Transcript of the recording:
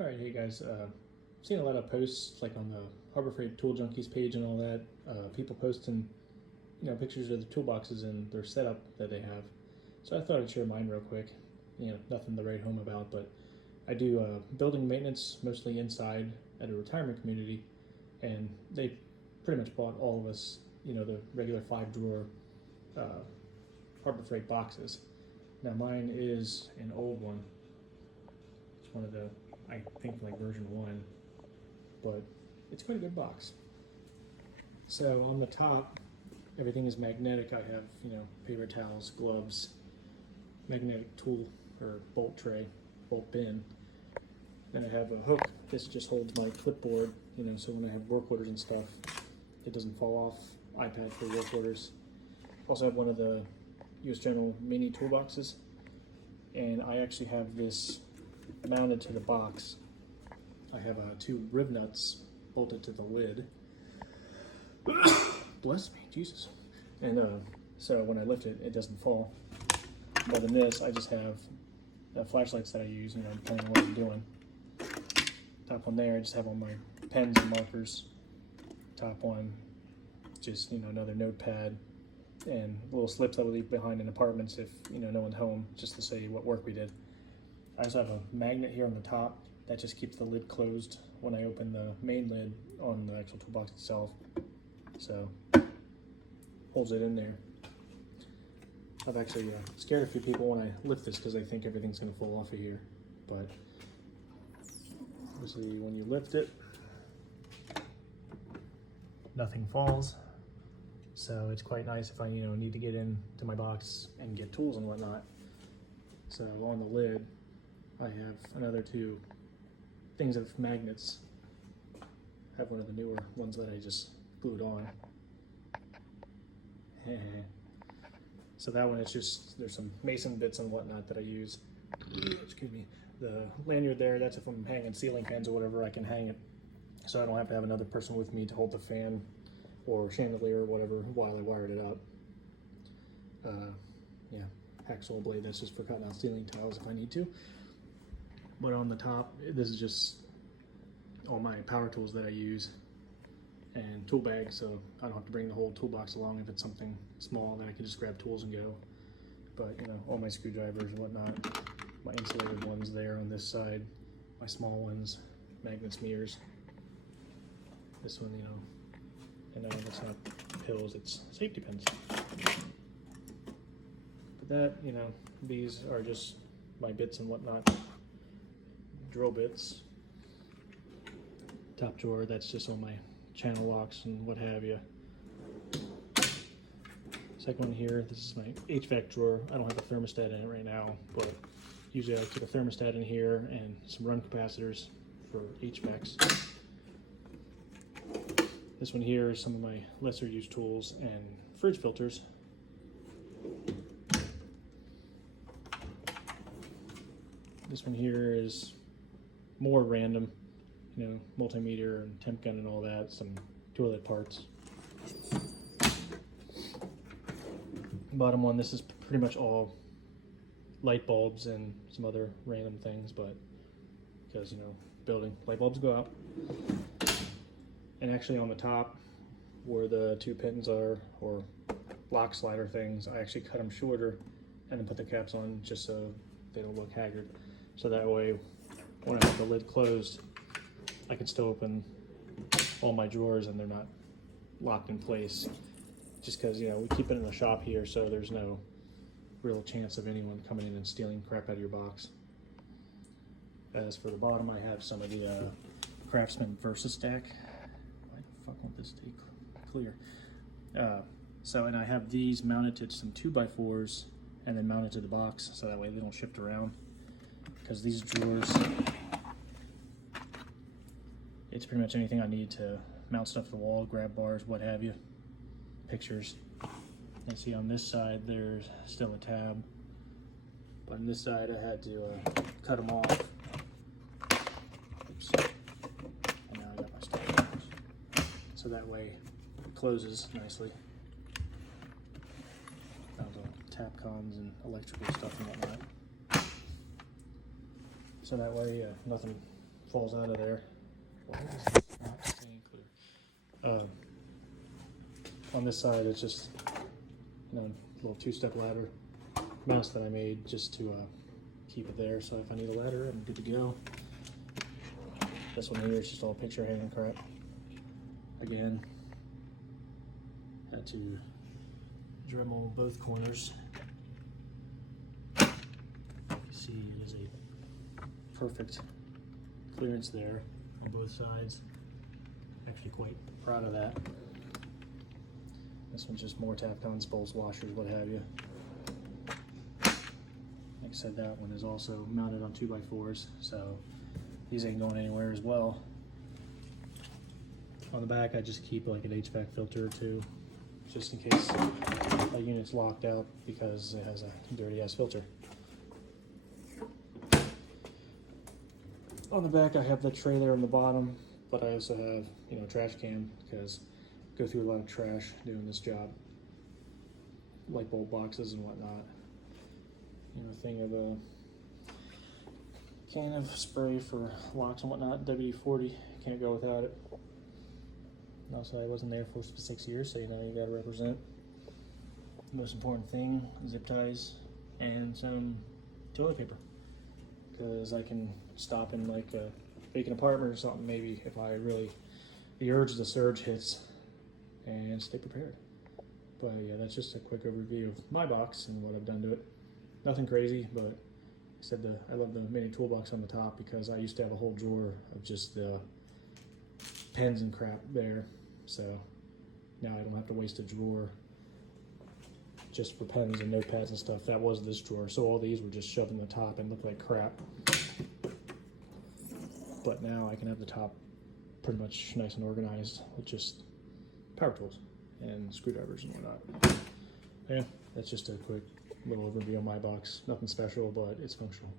All right, hey guys. Seen a lot of posts like on the Harbor Freight Tool Junkies page and all that. People posting, pictures of the toolboxes and their setup that they have. So I thought I'd share mine real quick. Nothing to write home about, but I do building maintenance mostly inside at a retirement community, and they pretty much bought all of us, the regular 5-drawer Harbor Freight boxes. Now mine is an old one. It's one of the, I think, like version 1, but it's quite a good box. So on the top, everything is magnetic. I have, paper towels, gloves, magnetic tool or bolt tray, bolt bin. Then I have a hook. This just holds my clipboard, so when I have work orders and stuff, it doesn't fall off. iPad for work orders. Also have one of the US General mini toolboxes, and I actually have this mounted to the box. I have 2 rib nuts bolted to the lid. Bless me, Jesus. And so when I lift it, it doesn't fall. More than this, I just have flashlights that I use, depending on what I'm doing. Top one there, I just have all my pens and markers. Top one, just another notepad and little slips that I leave behind in apartments if no one's home, just to say what work we did. I also have a magnet here on the top that just keeps the lid closed when I open the main lid on the actual toolbox itself. So, holds it in there. I've actually scared a few people when I lift this because I think everything's going to fall off of here. But, obviously when you lift it, nothing falls. So it's quite nice if I need to get into my box and get tools and whatnot. So on the lid, I have another 2 things of magnets. I have one of the newer ones that I just glued on. So that one, it's just, there's some mason bits and whatnot that I use. Excuse me. The lanyard there, that's if I'm hanging ceiling fans or whatever, I can hang it so I don't have to have another person with me to hold the fan or chandelier or whatever while I wired it up. Yeah, hacksaw blade, that's just for cutting out ceiling tiles if I need to. But on the top, this is just all my power tools that I use, and tool bag, so I don't have to bring the whole toolbox along if it's something small, then I can just grab tools and go. But all my screwdrivers and whatnot, my insulated ones there on this side, my small ones, magnets, mirrors. This one, and it's not pills, it's safety pins. But that, these are just my bits and whatnot. Drill bits. Top drawer, that's just all my channel locks and what have you. Second one here, this is my HVAC drawer. I don't have a thermostat in it right now, but usually I keep a thermostat in here and some run capacitors for HVACs. This one here is some of my lesser used tools and fridge filters. This one here is more random, multimeter and temp gun and all that, some toilet parts. Bottom one, this is pretty much all light bulbs and some other random things, but because, building, light bulbs go out. And actually on the top, where the 2 pins are, or lock slider things, I actually cut them shorter and then put the caps on just so they don't look haggard. So that way, when I have the lid closed, I can still open all my drawers and they're not locked in place. Just because, we keep it in the shop here, so there's no real chance of anyone coming in and stealing crap out of your box. As for the bottom, I have some of the Craftsman Versa Stack. Why the fuck won't this stay clear? And I have these mounted to some 2x4s and then mounted to the box, so that way they don't shift around. Because these drawers, it's pretty much anything I need to mount stuff to the wall, grab bars, what have you, pictures. And see on this side, there's still a tab. But on this side, I had to cut them off. Oops. And now I got my stuff. So that way it closes nicely. Tapcons and electrical stuff and whatnot. So that way nothing falls out of there. Why is this not staying clear? On this side, it's just, you know, a little two-step ladder mouse that I made just to keep it there. So if I need a ladder, I'm good to go. This one here is just all picture hanging crap. Again, had to Dremel both corners. You see, it is a perfect clearance there on both sides. Actually quite proud of that. This one's just more Tapcons, bolts, washers, what have you. Like I said, that one is also mounted on 2x4s, so these ain't going anywhere as well. On the back, I just keep like an HVAC filter or two, just in case a unit's locked out because it has a dirty ass filter. On the back, I have the tray there on the bottom, but I also have, you know, trash can because I go through a lot of trash doing this job, light bulb boxes and whatnot. You know, thing of a can of spray for locks and whatnot, WD-40, can't go without it. And also, I wasn't there for 6 years, so you know, you gotta represent. The most important thing, zip ties and some toilet paper. Because I can stop in like a vacant apartment or something, maybe if I really, the surge hits, and stay prepared. But yeah, that's just a quick overview of my box and what I've done to it. Nothing crazy, but like I said, I love the mini toolbox on the top because I used to have a whole drawer of just the pens and crap there. So now I don't have to waste a drawer just for pens and notepads and stuff. That was this drawer. So all these were just shoved in the top and looked like crap. But now I can have the top pretty much nice and organized with just power tools and screwdrivers and whatnot. Yeah, that's just a quick little overview of my box. Nothing special, but it's functional.